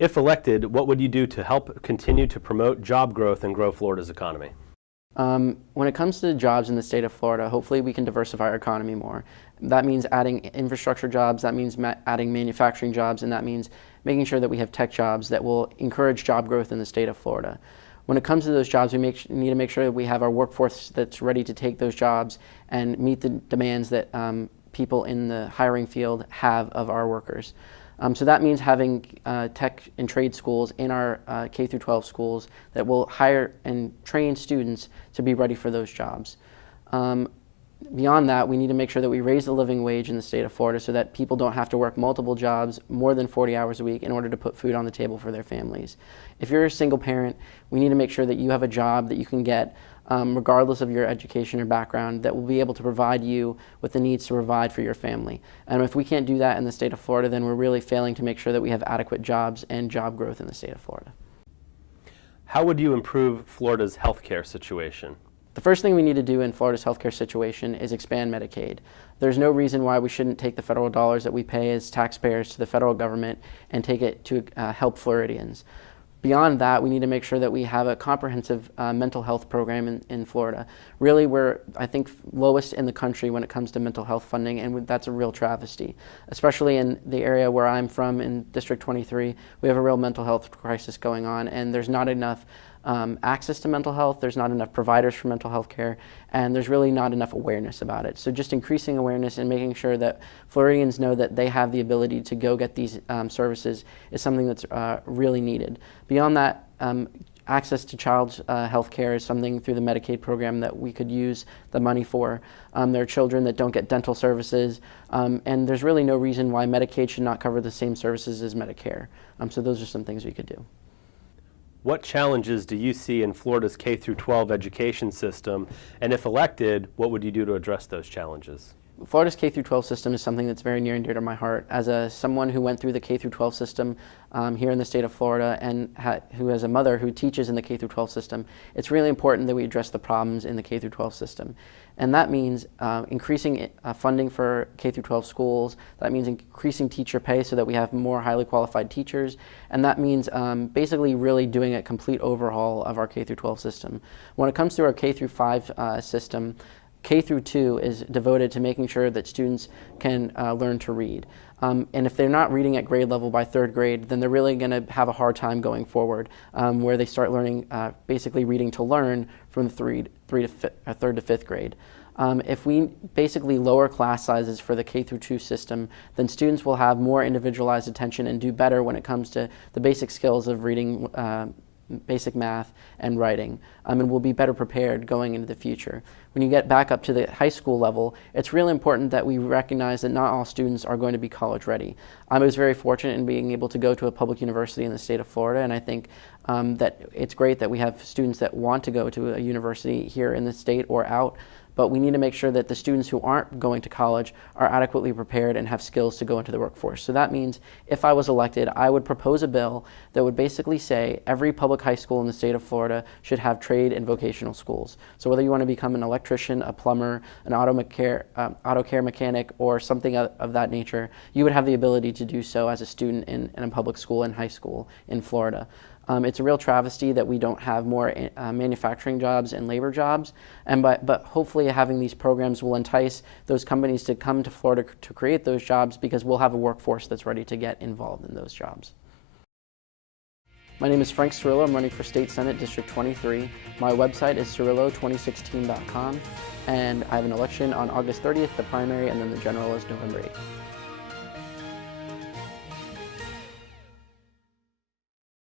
If elected, what would you do to help continue to promote job growth and grow Florida's economy? When it comes to jobs in the state of Florida, hopefully we can diversify our economy more. That means adding infrastructure jobs, that means adding manufacturing jobs, and that means making sure that we have tech jobs that will encourage job growth in the state of Florida. When it comes to those jobs, we need to make sure that we have our workforce that's ready to take those jobs and meet the demands that people in the hiring field have of our workers. So that means having tech and trade schools in our K through 12 schools that will hire and train students to be ready for those jobs. Beyond that, we need to make sure that we raise the living wage in the state of Florida so that people don't have to work multiple jobs more than 40 hours a week in order to put food on the table for their families. If you're a single parent, we need to make sure that you have a job that you can get regardless of your education or background, that will be able to provide you with the needs to provide for your family. And if we can't do that in the state of Florida, then we're really failing to make sure that we have adequate jobs and job growth in the state of Florida. How would you improve Florida's healthcare situation? The first thing we need to do in Florida's healthcare situation is expand Medicaid. There's no reason why we shouldn't take the federal dollars that we pay as taxpayers to the federal government and take it to help Floridians. Beyond that, we need to make sure that we have a comprehensive mental health program in Florida. Really, we're, I think, lowest in the country when it comes to mental health funding, and that's a real travesty. Especially in the area where I'm from, in District 23, we have a real mental health crisis going on, and there's not enough access to mental health, there's not enough providers for mental health care, and there's really not enough awareness about it. So just increasing awareness and making sure that Floridians know that they have the ability to go get these services is something that's really needed. Beyond that, access to child health care is something through the Medicaid program that we could use the money for. There are children that don't get dental services, and there's really no reason why Medicaid should not cover the same services as Medicare. So those are some things we could do. What challenges do you see in Florida's K through 12 education system? And if elected, what would you do to address those challenges? Florida's K through 12 system is something that's very near and dear to my heart. As someone who went through the K through 12 system here in the state of Florida and who has a mother who teaches in the K through 12 system, it's really important that we address the problems in the K through 12 system. And that means increasing funding for K through 12 schools. That means increasing teacher pay so that we have more highly qualified teachers. And that means basically really doing a complete overhaul of our K through 12 system. When it comes to our K through 5 system, K through 2 is devoted to making sure that students can learn to read. And if they're not reading at grade level by 3rd grade, then they're really going to have a hard time going forward, where they start learning basically reading to learn from 3rd to 5th grade. If we basically lower class sizes for the K through 2 system, then students will have more individualized attention and do better when it comes to the basic skills of reading, basic math, and writing, and will be better prepared going into the future. When you get back up to the high school level, it's really important that we recognize that not all students are going to be college ready. I was very fortunate in being able to go to a public university in the state of Florida, and I think that it's great that we have students that want to go to a university here in the state or out, but we need to make sure that the students who aren't going to college are adequately prepared and have skills to go into the workforce. So that means if I was elected, I would propose a bill that would basically say every public high school in the state of Florida should have trade and vocational schools. So whether you want to become an electrician, a plumber, an auto care mechanic, or something of that nature, you would have the ability to do so as a student in a public school and high school in Florida. It's a real travesty that we don't have more manufacturing jobs and labor jobs, but hopefully having these programs will entice those companies to come to Florida to create those jobs, because we'll have a workforce that's ready to get involved in those jobs. My name is Frank Cirillo. I'm running for State Senate District 23. My website is cirillo2016.com, and I have an election on August 30th, the primary, and then the general is November 8th.